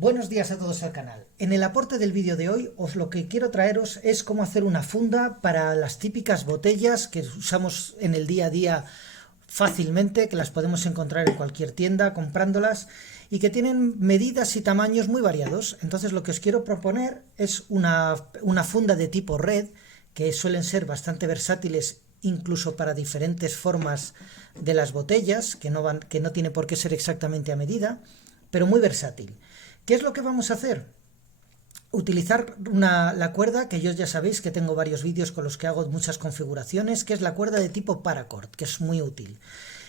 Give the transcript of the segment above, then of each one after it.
Buenos días a todos al canal. En el aporte del vídeo de hoy lo que quiero traeros es cómo hacer una funda para las típicas botellas que usamos en el día a día fácilmente, que las podemos encontrar en cualquier tienda comprándolas y que tienen medidas y tamaños muy variados. Entonces lo que os quiero proponer es una funda de tipo red, que suelen ser bastante versátiles incluso para diferentes formas de las botellas, que no tiene por qué ser exactamente a medida, pero muy versátil. ¿Qué es lo que vamos a hacer? Utilizar la cuerda, que yo ya sabéis que tengo varios vídeos con los que hago muchas configuraciones, que es la cuerda de tipo paracord, que es muy útil.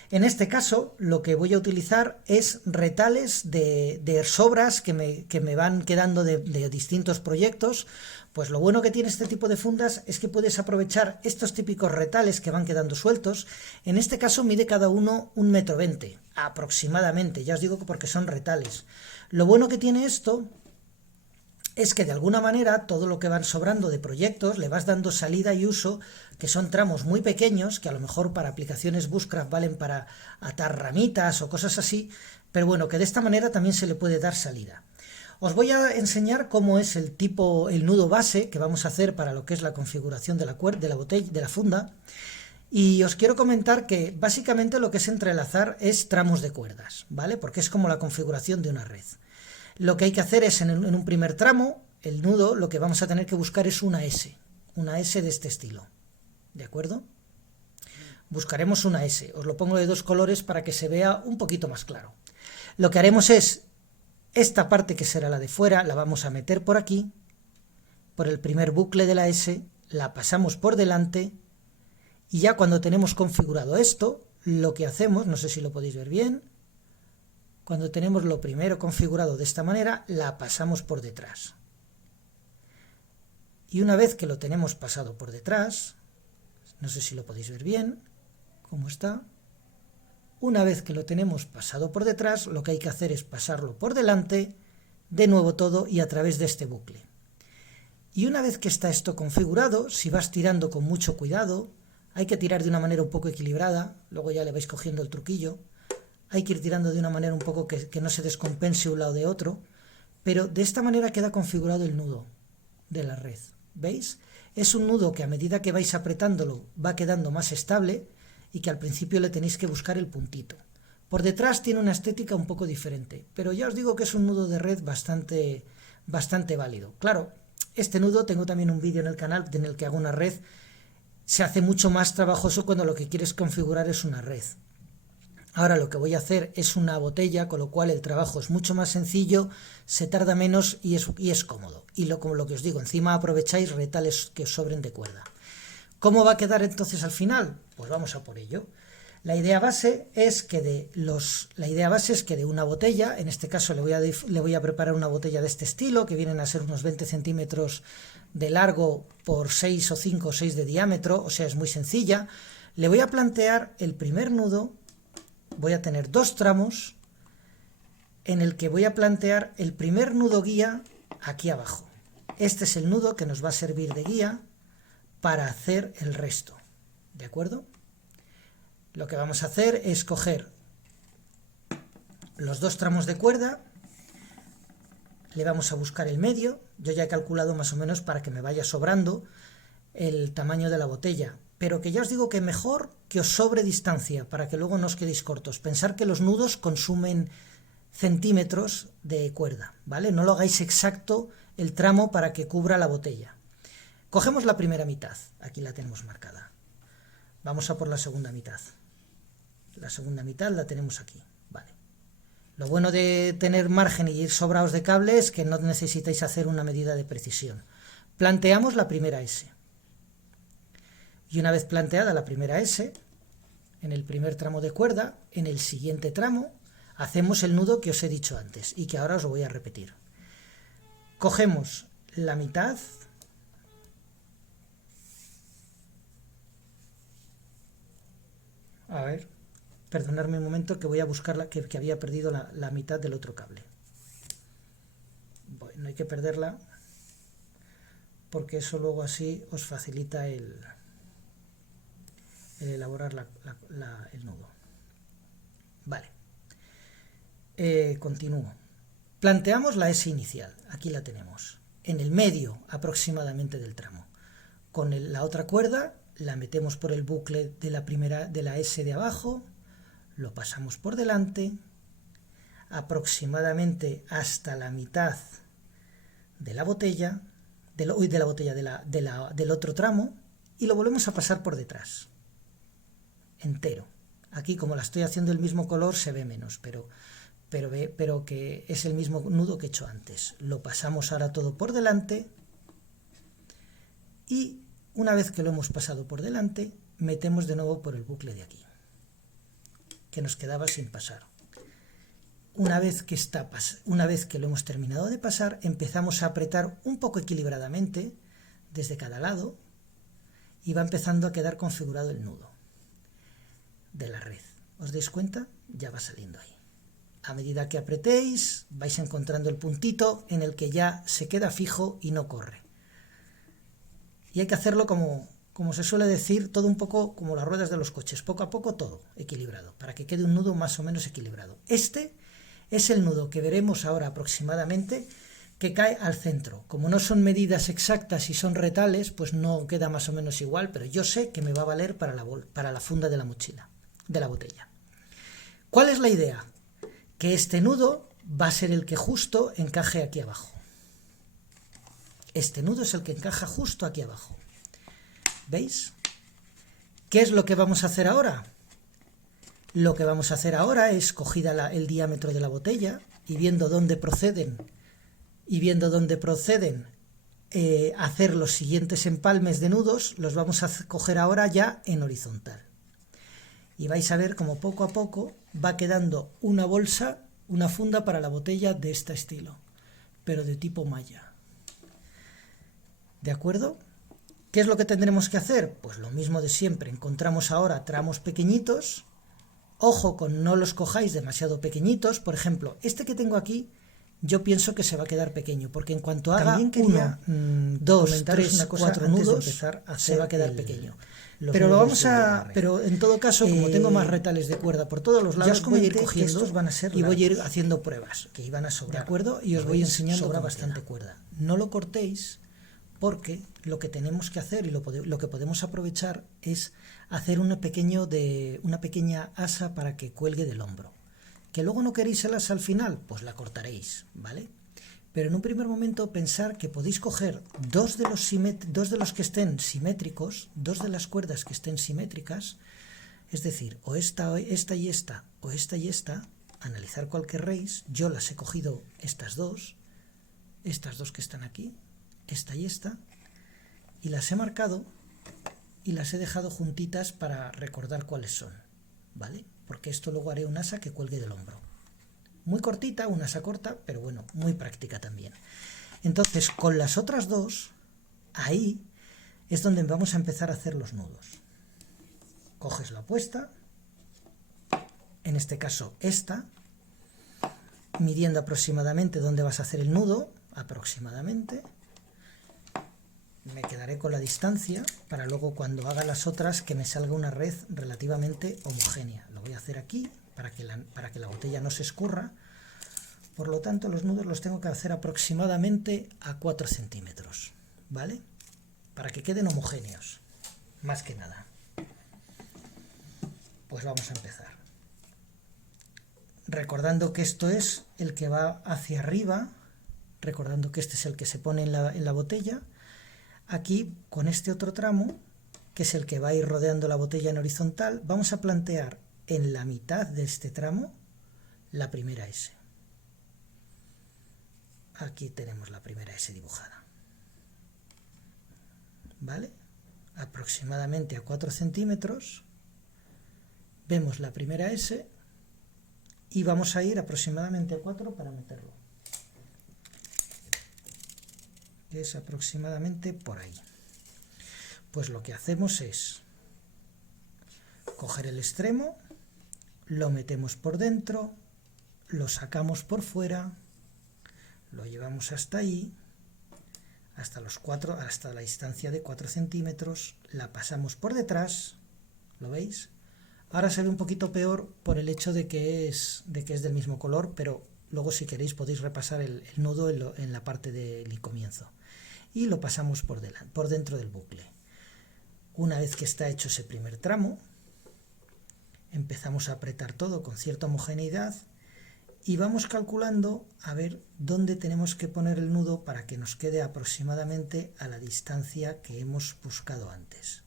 En este caso, lo que voy a utilizar es retales de sobras que me van quedando de distintos proyectos. Pues lo bueno que tiene este tipo de fundas es que puedes aprovechar estos típicos retales que van quedando sueltos. En este caso mide cada uno 1,20 m, aproximadamente, ya os digo que porque son retales. Lo bueno que tiene esto es que de alguna manera todo lo que van sobrando de proyectos le vas dando salida y uso, que son tramos muy pequeños, que a lo mejor para aplicaciones Bushcraft valen para atar ramitas o cosas así, pero bueno, que de esta manera también se le puede dar salida. Os voy a enseñar cómo es el nudo base que vamos a hacer para lo que es la configuración de la botella, de la funda, y os quiero comentar que básicamente lo que es entrelazar es tramos de cuerdas, ¿vale? Porque es como la configuración de una red. Lo que hay que hacer es en un primer tramo, el nudo, lo que vamos a tener que buscar es una S de este estilo, ¿de acuerdo? Buscaremos una S, os lo pongo de dos colores para que se vea un poquito más claro. Lo que haremos es, esta parte que será la de fuera, la vamos a meter por aquí, por el primer bucle de la S, la pasamos por delante, y ya cuando tenemos configurado esto, lo que hacemos, no sé si lo podéis ver bien, cuando tenemos lo primero configurado de esta manera, la pasamos por detrás. Y una vez que lo tenemos pasado por detrás, no sé si lo podéis ver bien, cómo está. Una vez que lo tenemos pasado por detrás, lo que hay que hacer es pasarlo por delante, de nuevo todo y a través de este bucle. Y una vez que está esto configurado, si vas tirando con mucho cuidado, hay que tirar de una manera un poco equilibrada, luego ya le vais cogiendo el truquillo. Hay que ir tirando de una manera un poco que no se descompense un lado de otro, pero de esta manera queda configurado el nudo de la red. ¿Veis? Es un nudo que a medida que vais apretándolo va quedando más estable y que al principio le tenéis que buscar el puntito. Por detrás tiene una estética un poco diferente, pero ya os digo que es un nudo de red bastante válido. Claro, este nudo tengo también un vídeo en el canal en el que hago una red. Se hace mucho más trabajoso cuando lo que quieres configurar es una red. Ahora lo que voy a hacer es una botella, con lo cual el trabajo es mucho más sencillo, se tarda menos y es cómodo. Y como lo que os digo, encima aprovecháis retales que os sobren de cuerda. ¿Cómo va a quedar entonces al final? Pues vamos a por ello. La idea base es que de una botella, en este caso le voy a preparar una botella de este estilo, que vienen a ser unos 20 centímetros de largo por 6 o 5 o 6 de diámetro, o sea, es muy sencilla. Le voy a plantear el primer nudo. Voy a tener dos tramos en el que voy a plantear el primer nudo guía aquí abajo. Este es el nudo que nos va a servir de guía para hacer el resto, ¿de acuerdo? Lo que vamos a hacer es coger los dos tramos de cuerda, le vamos a buscar el medio. Yo ya he calculado más o menos para que me vaya sobrando el tamaño de la botella, pero que ya os digo que mejor que os sobre distancia para que luego no os quedéis cortos. Pensar que los nudos consumen centímetros de cuerda, ¿vale? No lo hagáis exacto el tramo para que cubra la botella. Cogemos la primera mitad, aquí la tenemos marcada. Vamos a por la segunda mitad. La segunda mitad la tenemos aquí, ¿vale? Lo bueno de tener margen y ir sobrados de cable es que no necesitáis hacer una medida de precisión. Planteamos la primera S. Y una vez planteada la primera S, en el primer tramo de cuerda, en el siguiente tramo, hacemos el nudo que os he dicho antes y que ahora os voy a repetir. Cogemos la mitad, a ver, perdonadme un momento que voy a buscar que había perdido la mitad del otro cable. Bueno, no hay que perderla porque eso luego así os facilita el elaborar el nudo. Vale, continúo. Planteamos la S inicial, aquí la tenemos, en el medio aproximadamente del tramo. Con la otra cuerda la metemos por el bucle de la S de abajo, lo pasamos por delante, aproximadamente hasta la mitad de la botella, del otro tramo, y lo volvemos a pasar por detrás, entero. Aquí, como la estoy haciendo el mismo color, se ve menos, pero que es el mismo nudo que he hecho antes. Lo pasamos ahora todo por delante, y una vez que lo hemos pasado por delante, metemos de nuevo por el bucle de aquí, que nos quedaba sin pasar. Una vez que lo hemos terminado de pasar, empezamos a apretar un poco equilibradamente desde cada lado, y va empezando a quedar configurado el nudo de la red. ¿Os dais cuenta? Ya va saliendo ahí. A medida que apretéis, vais encontrando el puntito en el que ya se queda fijo y no corre. Y hay que hacerlo como se suele decir, todo un poco como las ruedas de los coches, poco a poco todo equilibrado, para que quede un nudo más o menos equilibrado. Este es el nudo que veremos ahora aproximadamente, que cae al centro. Como no son medidas exactas y son retales, pues no queda más o menos igual, pero yo sé que me va a valer para la funda de la mochila, de la botella. ¿Cuál es la idea? Que este nudo va a ser el que justo encaje aquí abajo. Este nudo es el que encaja justo aquí abajo. ¿Veis? ¿Qué es lo que vamos a hacer ahora? Lo que vamos a hacer ahora es, cogida el diámetro de la botella y viendo dónde proceden, hacer los siguientes empalmes de nudos, los vamos a coger ahora ya en horizontal. Y vais a ver cómo poco a poco va quedando una bolsa, una funda para la botella de este estilo, pero de tipo malla. ¿De acuerdo? ¿Qué es lo que tendremos que hacer? Pues lo mismo de siempre. Encontramos ahora tramos pequeñitos. Ojo con no los cojáis demasiado pequeñitos. Por ejemplo, este que tengo aquí, yo pienso que se va a quedar pequeño, porque en cuanto haga 1, 2, 3, 4 nudos, se va a quedar pequeño. Pero en todo caso, como tengo más retales de cuerda por todos los lados, voy a ir cogiendo y voy a ir haciendo pruebas, que iban a sobrar, ¿de acuerdo? Y os voy enseñando, sobra bastante cuerda. No lo cortéis, porque lo que tenemos que hacer y lo que podemos aprovechar es hacer una pequeña asa para que cuelgue del hombro. ¿Que luego no queréis el asa al final? Pues la cortaréis, ¿vale? Pero en un primer momento pensar que podéis coger dos de los que estén simétricos, dos de las cuerdas que estén simétricas, es decir, o esta y esta, o esta y esta, analizar cuál querréis. Yo las he cogido estas dos que están aquí, esta y esta, y las he marcado y las he dejado juntitas para recordar cuáles son, ¿vale? Porque esto luego haré un asa que cuelgue del hombro. Muy cortita, una asa corta, pero bueno, muy práctica también. Entonces, con las otras dos, ahí es donde vamos a empezar a hacer los nudos. Coges la puesta, en este caso esta, midiendo aproximadamente dónde vas a hacer el nudo, aproximadamente. Me quedaré con la distancia para luego, cuando haga las otras, que me salga una red relativamente homogénea. Lo voy a hacer aquí para que la botella no se escurra. Por lo tanto, los nudos los tengo que hacer aproximadamente a 4 centímetros, ¿vale? Para que queden homogéneos, más que nada. Pues vamos a empezar. Recordando que esto es el que va hacia arriba, recordando que este es el que se pone en la botella. Aquí, con este otro tramo, que es el que va a ir rodeando la botella en horizontal, vamos a plantear en la mitad de este tramo la primera S. Aquí tenemos la primera S dibujada, ¿vale? Aproximadamente a 4 centímetros vemos la primera S y vamos a ir aproximadamente a 4 para meterlo. Que es aproximadamente por ahí. Pues lo que hacemos es coger el extremo, lo metemos por dentro, lo sacamos por fuera, lo llevamos hasta ahí, hasta la distancia de 4 centímetros, la pasamos por detrás, ¿lo veis? Ahora se ve un poquito peor por el hecho de que es del mismo color, pero luego si queréis podéis repasar el nudo en la parte del comienzo. Y lo pasamos por dentro del bucle. Una vez que está hecho ese primer tramo, empezamos a apretar todo con cierta homogeneidad y vamos calculando a ver dónde tenemos que poner el nudo para que nos quede aproximadamente a la distancia que hemos buscado antes.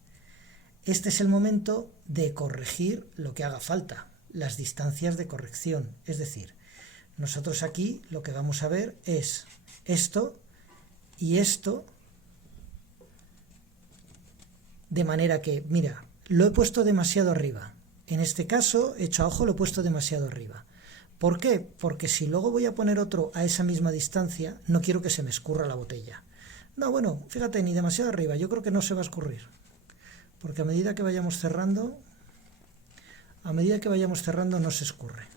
Este es el momento de corregir lo que haga falta, las distancias de corrección. Es decir, nosotros aquí lo que vamos a ver es esto y esto, de manera que, mira, lo he puesto demasiado arriba. En este caso, hecho a ojo, lo he puesto demasiado arriba. ¿Por qué? Porque si luego voy a poner otro a esa misma distancia, no quiero que se me escurra la botella. No, bueno, fíjate, ni demasiado arriba, yo creo que no se va a escurrir. Porque a medida que vayamos cerrando no se escurre.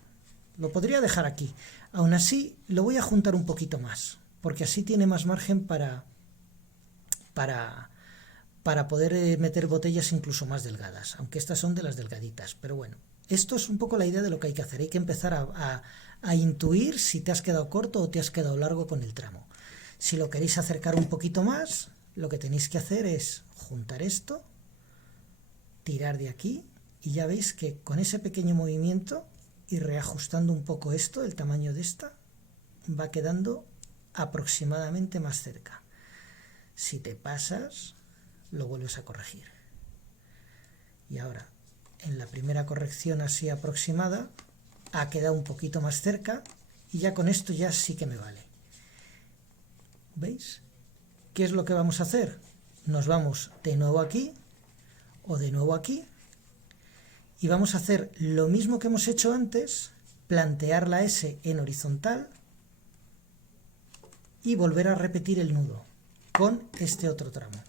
Lo podría dejar aquí. Aún así, lo voy a juntar un poquito más, porque así tiene más margen para poder meter botellas incluso más delgadas, aunque estas son de las delgaditas, pero bueno. Esto es un poco la idea de lo que hay que hacer. Hay que empezar a intuir si te has quedado corto o te has quedado largo con el tramo. Si lo queréis acercar un poquito más, lo que tenéis que hacer es juntar esto, tirar de aquí, y ya veis que con ese pequeño movimiento y reajustando un poco esto, el tamaño de esta, va quedando aproximadamente más cerca. Si te pasas, lo vuelves a corregir. Y ahora, en la primera corrección así aproximada, ha quedado un poquito más cerca y ya con esto ya sí que me vale. ¿Veis? ¿Qué es lo que vamos a hacer? Nos vamos de nuevo aquí o de nuevo aquí y vamos a hacer lo mismo que hemos hecho antes, plantear la S en horizontal y volver a repetir el nudo con este otro tramo.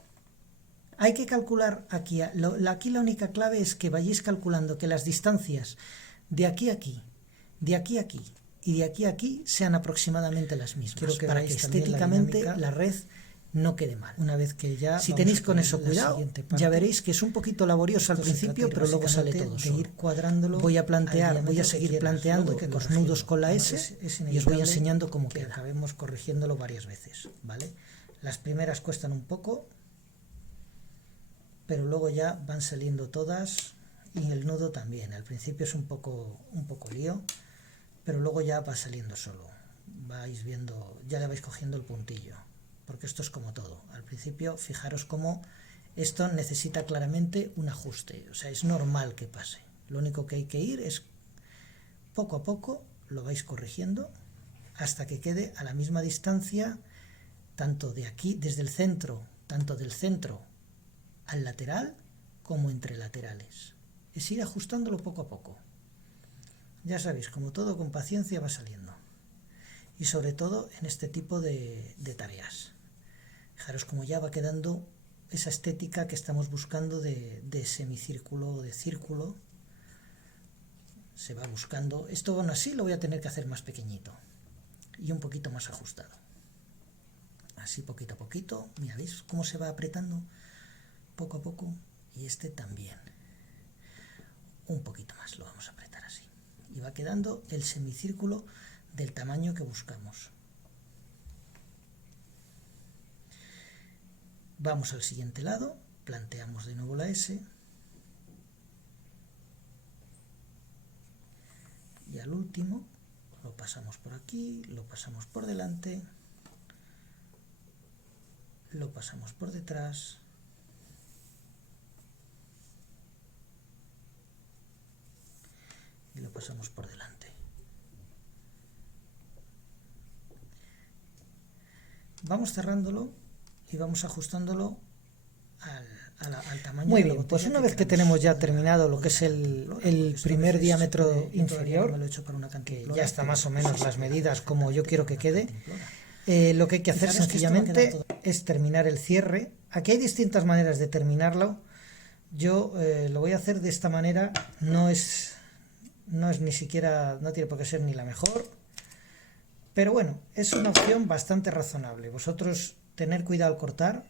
Hay que calcular aquí la única clave es que vayáis calculando que las distancias de aquí a aquí, de aquí a aquí y de aquí a aquí sean aproximadamente las mismas, para que estéticamente la red no quede mal. Una vez que ya si tenéis con eso cuidado, ya veréis que es un poquito laborioso al principio, pero luego sale todo solo. Ir cuadrándolo. Voy a seguir planteando los nudos con la S y os voy enseñando cómo queda. Acabemos corrigiéndolo varias veces, ¿vale? Las primeras cuestan un poco, pero luego ya van saliendo todas y el nudo también. Al principio es un poco lío, pero luego ya va saliendo solo. Vais viendo, ya le vais cogiendo el puntillo, porque esto es como todo. Al principio, fijaros cómo esto necesita claramente un ajuste, o sea, es normal que pase. Lo único que hay que ir es poco a poco, lo vais corrigiendo hasta que quede a la misma distancia, tanto de aquí, desde el centro, tanto del centro al lateral como entre laterales. Es ir ajustándolo poco a poco. Ya sabéis, como todo, con paciencia va saliendo. Y sobre todo en este tipo de tareas. Fijaros cómo ya va quedando esa estética que estamos buscando de semicírculo o de círculo. Se va buscando. Esto aún así lo voy a tener que hacer más pequeñito y un poquito más ajustado. Así poquito a poquito. Mira, ¿veis cómo se va apretando? Poco a poco, y este también. Un poquito más lo vamos a apretar así. Y va quedando el semicírculo del tamaño que buscamos. Vamos al siguiente lado, planteamos de nuevo la S. Y al último lo pasamos por aquí, lo pasamos por delante, lo pasamos por detrás. Y lo pasamos por delante. Vamos cerrándolo y vamos ajustándolo al tamaño. Muy bien, pues una vez que tenemos ya terminado lo que es el primer diámetro inferior, que ya está más o menos las medidas como yo quiero que quede, lo que hay que hacer sencillamente es terminar el cierre. Aquí hay distintas maneras de terminarlo. Yo lo voy a hacer de esta manera, no es ni siquiera, no tiene por qué ser ni la mejor, pero bueno, es una opción bastante razonable. Vosotros tener cuidado al cortar,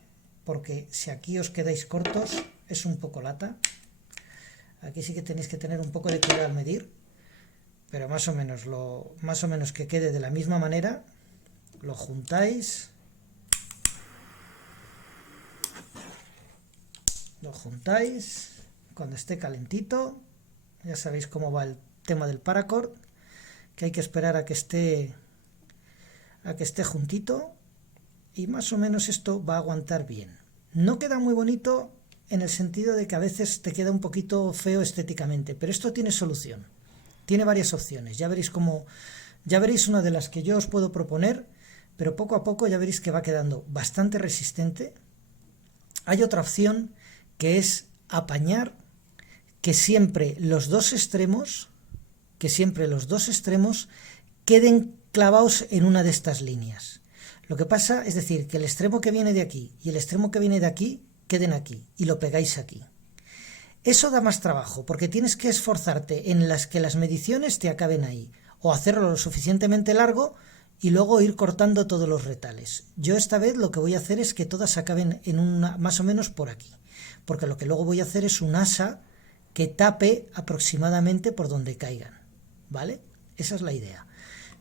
porque si aquí os quedáis cortos es un poco lata. Aquí sí que tenéis que tener un poco de cuidado al medir, pero más o menos que quede de la misma manera. Lo juntáis. Lo juntáis cuando esté calentito. Ya sabéis cómo va el tema del paracord, que hay que esperar a que esté juntito, y más o menos esto va a aguantar bien. No queda muy bonito en el sentido de que a veces te queda un poquito feo estéticamente, pero esto tiene solución. Tiene varias opciones. Ya veréis una de las que yo os puedo proponer, pero poco a poco ya veréis que va quedando bastante resistente. Hay otra opción, que es apañar que siempre los dos extremos queden clavados en una de estas líneas. Lo que pasa es decir, que el extremo que viene de aquí y el extremo que viene de aquí queden aquí y lo pegáis aquí. Eso da más trabajo porque tienes que esforzarte en que las mediciones te acaben ahí, o hacerlo lo suficientemente largo y luego ir cortando todos los retales. Yo esta vez lo que voy a hacer es que todas acaben en una, más o menos por aquí, porque lo que luego voy a hacer es un asa que tape aproximadamente por donde caigan, ¿vale? Esa es la idea.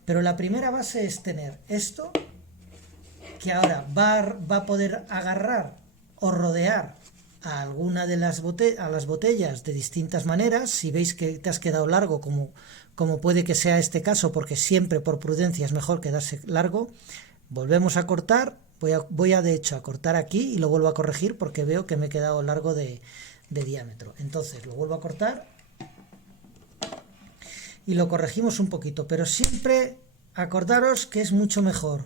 Pero la primera base es tener esto, que ahora va a poder agarrar o rodear a alguna de las botellas de distintas maneras. Si veis que te has quedado largo, como puede que sea este caso, porque siempre por prudencia es mejor quedarse largo, volvemos a cortar. Voy a de hecho a cortar aquí y lo vuelvo a corregir porque veo que me he quedado largo de diámetro. Entonces lo vuelvo a cortar y lo corregimos un poquito, pero siempre acordaros que es mucho mejor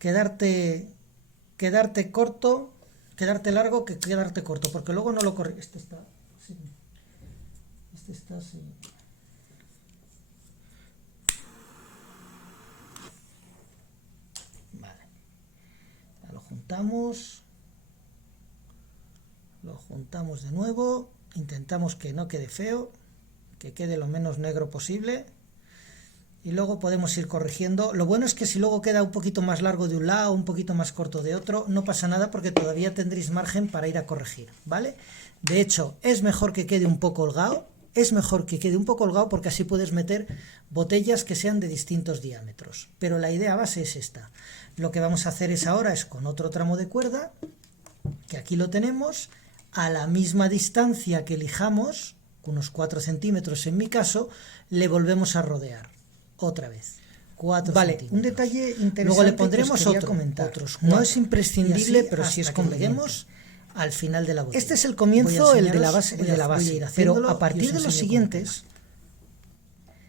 quedarte corto, quedarte largo, que quedarte corto, porque luego no lo corriges. Este está así. Vale, ya lo juntamos de nuevo, intentamos que no quede feo, que quede lo menos negro posible, y luego podemos ir corrigiendo. Lo bueno es que si luego queda un poquito más largo de un lado, un poquito más corto de otro, no pasa nada porque todavía tendréis margen para ir a corregir, ¿vale? De hecho, es mejor que quede un poco holgado, porque así puedes meter botellas que sean de distintos diámetros. Pero la idea base es esta. Lo que vamos a hacer ahora es con otro tramo de cuerda, que aquí lo tenemos, a la misma distancia que elijamos, unos 4 centímetros en mi caso, le volvemos a rodear. Otra vez. 4 centímetros. Un detalle interesante. Luego le pondremos otros. No es imprescindible, pero sí es conveniente. Al final de la botella. Este es el comienzo, el de la base. Pero a partir de los siguientes,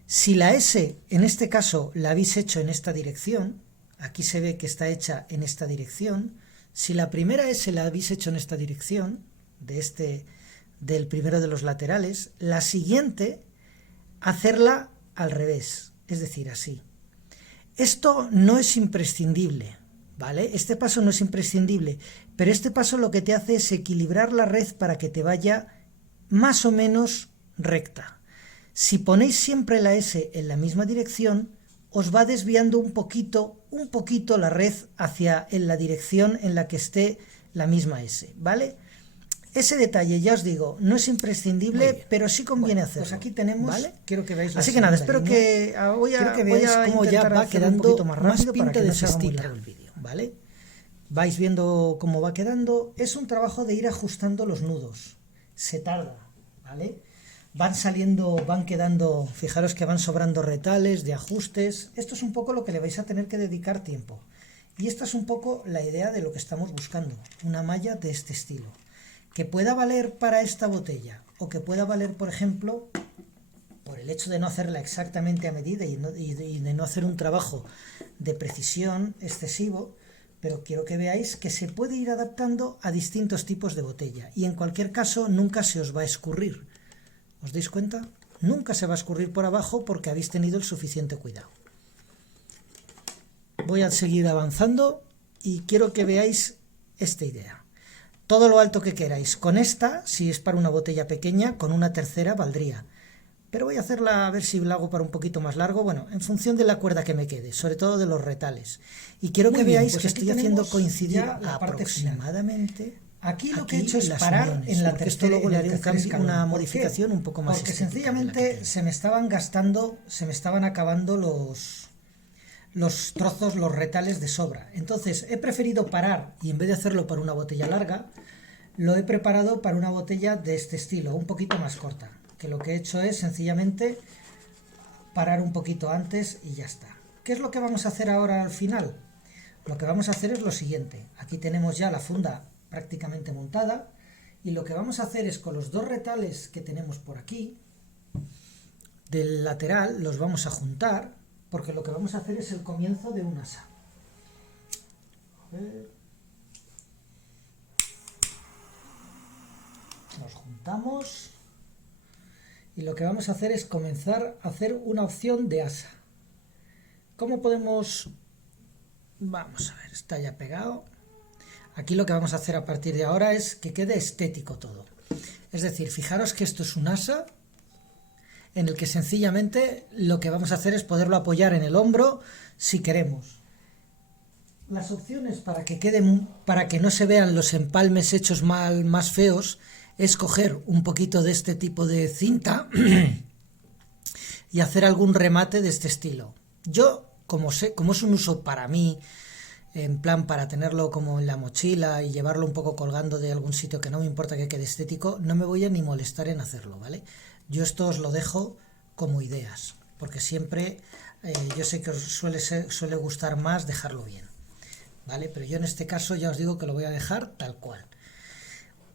si la S, en este caso, la habéis hecho en esta dirección, aquí se ve que está hecha en esta dirección. Si la primera S la habéis hecho en esta dirección, del primero de los laterales, la siguiente, hacerla al revés. Es decir, así. Esto no es imprescindible, ¿vale? Este paso no es imprescindible, pero este paso lo que te hace es equilibrar la red para que te vaya más o menos recta. Si ponéis siempre la S en la misma dirección, os va desviando un poquito la red en la dirección en la que esté la misma S, ¿vale? Ese detalle, ya os digo, no es imprescindible, pero sí conviene hacerlo. Pues aquí tenemos, ¿vale? Quiero que veáis. Así que nada, espero que veáis cómo ya va quedando más pinta de ese estilo, ¿vale? Vais viendo cómo va quedando. Es un trabajo de ir ajustando los nudos. Se tarda, ¿vale? Van quedando, fijaros que van sobrando retales de ajustes. Esto es un poco lo que le vais a tener que dedicar tiempo. Y esta es un poco la idea de lo que estamos buscando, una malla de este estilo. Que pueda valer para esta botella, o que pueda valer, por ejemplo, por el hecho de no hacerla exactamente a medida y de no hacer un trabajo de precisión excesivo, pero quiero que veáis que se puede ir adaptando a distintos tipos de botella, y en cualquier caso nunca se os va a escurrir. ¿Os dais cuenta? Nunca se va a escurrir por abajo porque habéis tenido el suficiente cuidado. Voy a seguir avanzando y quiero que veáis esta idea. Todo lo alto que queráis. Con esta, si es para una botella pequeña, con una tercera valdría. Pero voy a hacerla, a ver si la hago para un poquito más largo, bueno, en función de la cuerda que me quede, sobre todo de los retales. Y quiero que veáis que estoy haciendo coincidir aproximadamente Aquí lo que he hecho es parar en la tercera, luego le haré una modificación un poco más. Porque sencillamente se me estaban acabando los trozos, los retales de sobra. Entonces he preferido parar y en vez de hacerlo para una botella larga, lo he preparado para una botella de este estilo, un poquito más corta. Que lo que he hecho es sencillamente parar un poquito antes y ya está. ¿Qué es lo que vamos a hacer ahora al final? Lo que vamos a hacer es lo siguiente. Aquí tenemos ya la funda prácticamente montada y lo que vamos a hacer es con los dos retales que tenemos por aquí del lateral los vamos a juntar, porque lo que vamos a hacer es el comienzo de un asa. A ver. Los juntamos y lo que vamos a hacer es comenzar a hacer una opción de asa. ¿Cómo podemos? Vamos a ver, está ya pegado. Aquí lo que vamos a hacer a partir de ahora es que quede estético todo. Es decir, fijaros que esto es un asa en el que sencillamente lo que vamos a hacer es poderlo apoyar en el hombro si queremos. Las opciones para que no se vean los empalmes hechos más feos es coger un poquito de este tipo de cinta y hacer algún remate de este estilo. Yo, como es un uso para mí, en plan para tenerlo como en la mochila y llevarlo un poco colgando de algún sitio que no me importa que quede estético, no me voy a ni molestar en hacerlo, ¿vale? Yo esto os lo dejo como ideas, porque siempre yo sé que os suele gustar más dejarlo bien, ¿vale? Pero yo en este caso ya os digo que lo voy a dejar tal cual.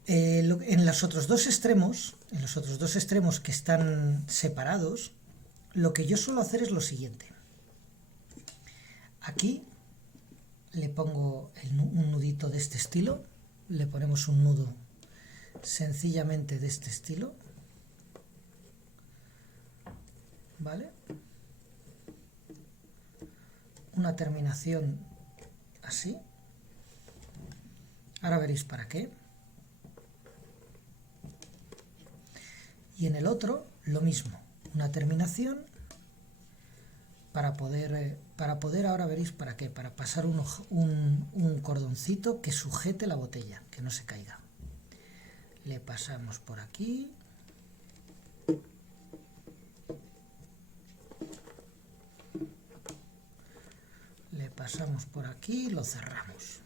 En los otros dos extremos que están separados, lo que yo suelo hacer es lo siguiente. Aquí le pongo un nudito de este estilo, le ponemos un nudo sencillamente de este estilo, ¿vale? Una terminación así. Ahora veréis para qué. Y en el otro lo mismo, una terminación para poder ahora veréis para qué, para pasar un cordoncito que sujete la botella, que no se caiga. Le pasamos por aquí. Le pasamos por aquí y lo cerramos.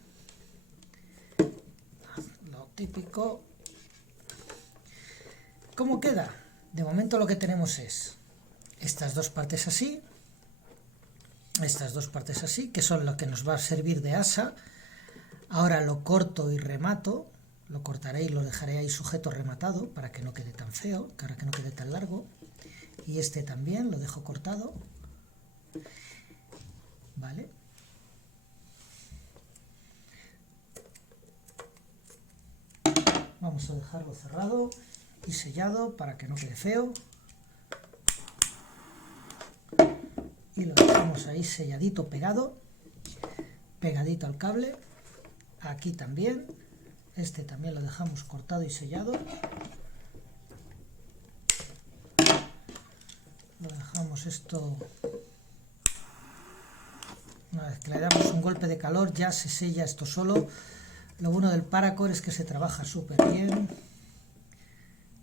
Lo típico. ¿Cómo queda? De momento lo que tenemos es estas dos partes así, que son lo que nos va a servir de asa. Ahora lo corto y remato, lo cortaré y lo dejaré ahí sujeto rematado para que no quede tan feo, para que no quede tan largo. Y este también lo dejo cortado, ¿vale? Vamos a dejarlo cerrado y sellado para que no quede feo. Y lo dejamos ahí selladito, pegadito al cable. Aquí también. Este también lo dejamos cortado y sellado. Lo dejamos esto. Una vez que le damos un golpe de calor ya se sella esto solo. Lo bueno del paracord es que se trabaja súper bien.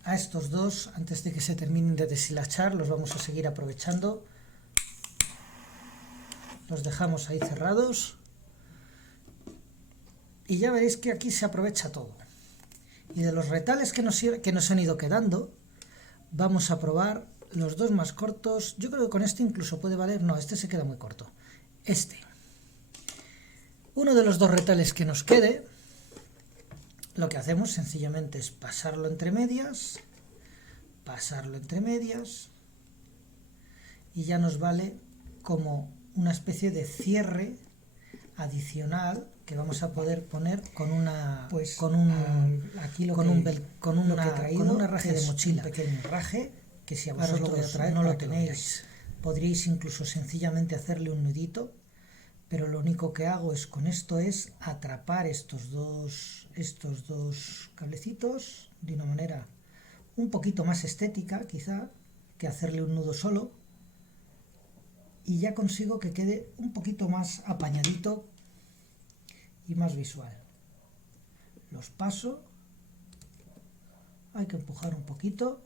A estos dos, antes de que se terminen de deshilachar, los vamos a seguir aprovechando. Los dejamos ahí cerrados. Y ya veréis que aquí se aprovecha todo. Y de los retales que nos han ido quedando, vamos a probar los dos más cortos. Yo creo que con este incluso puede valer. No, este se queda muy corto. Uno de los dos retales que nos quede, lo que hacemos sencillamente es pasarlo entre medias, y ya nos vale como una especie de cierre adicional que vamos a poder poner con una un herraje de mochila, un pequeño herraje que si a vosotros no lo tenéis podríais incluso sencillamente hacerle un nudito, pero lo único que hago es con esto es atrapar estos dos cablecitos de una manera un poquito más estética quizá que hacerle un nudo solo, y ya consigo que quede un poquito más apañadito y más visual. los paso, hay que empujar un poquito,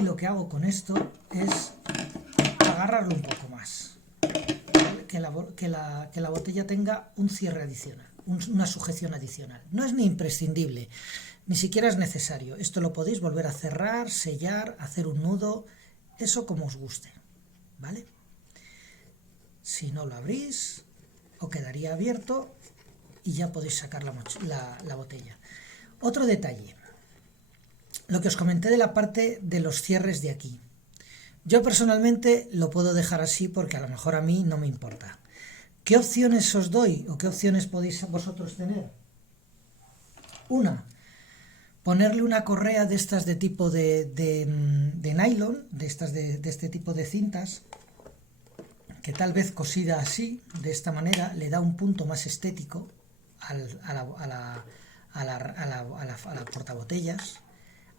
y lo que hago con esto es agarrarlo un poco más, ¿vale? que la botella tenga un cierre adicional, una sujeción adicional. No es ni imprescindible, ni siquiera es necesario. Esto lo podéis volver a cerrar, sellar, hacer un nudo, eso como os guste, ¿vale? Si no lo abrís, os quedaría abierto y ya podéis sacar la botella. Otro detalle, lo que os comenté de la parte de los cierres de aquí. Yo personalmente lo puedo dejar así porque a lo mejor a mí no me importa. ¿Qué opciones os doy o qué opciones podéis vosotros tener? Una, ponerle una correa de estas de tipo de nylon, de este tipo de cintas, que tal vez cosida así, de esta manera, le da un punto más estético a la portabotellas.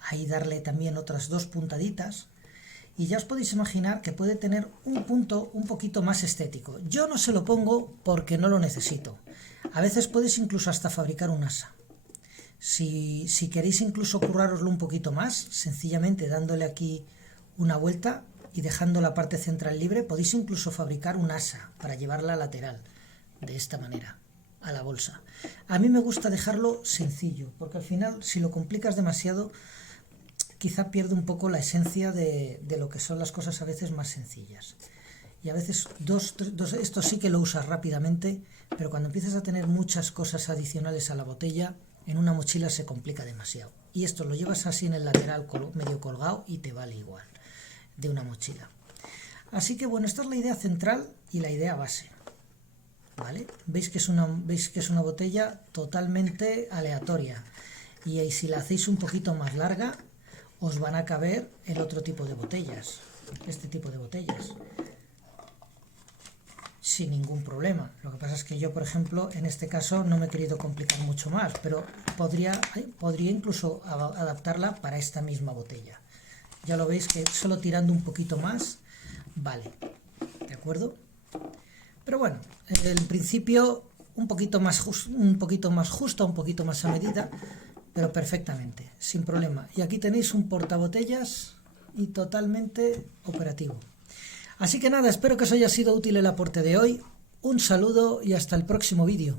Ahí darle también otras dos puntaditas. Y ya os podéis imaginar que puede tener un punto un poquito más estético. Yo no se lo pongo porque no lo necesito. A veces podéis incluso hasta fabricar un asa. Si queréis incluso currároslo un poquito más, sencillamente dándole aquí una vuelta y dejando la parte central libre, podéis incluso fabricar un asa para llevarla lateral, de esta manera, a la bolsa. A mí me gusta dejarlo sencillo, porque al final, si lo complicas demasiado, quizá pierde un poco la esencia de lo que son las cosas a veces más sencillas. Y a veces esto sí que lo usas rápidamente, pero cuando empiezas a tener muchas cosas adicionales a la botella, en una mochila se complica demasiado. Y esto lo llevas así en el lateral medio colgado y te vale igual, de una mochila. Así que bueno, esta es la idea central y la idea base, ¿vale? Veis que es una botella totalmente aleatoria, y ahí, si la hacéis un poquito más larga, os van a caber el otro tipo de botellas, este tipo de botellas, sin ningún problema. Lo que pasa es que yo, por ejemplo, en este caso no me he querido complicar mucho más, pero podría incluso adaptarla para esta misma botella. Ya lo veis que solo tirando un poquito más, vale, ¿de acuerdo? Pero bueno, en principio un poquito más justa, un poquito más a medida, pero perfectamente, sin problema. Y aquí tenéis un portabotellas y totalmente operativo. Así que nada, espero que os haya sido útil el aporte de hoy. Un saludo y hasta el próximo vídeo.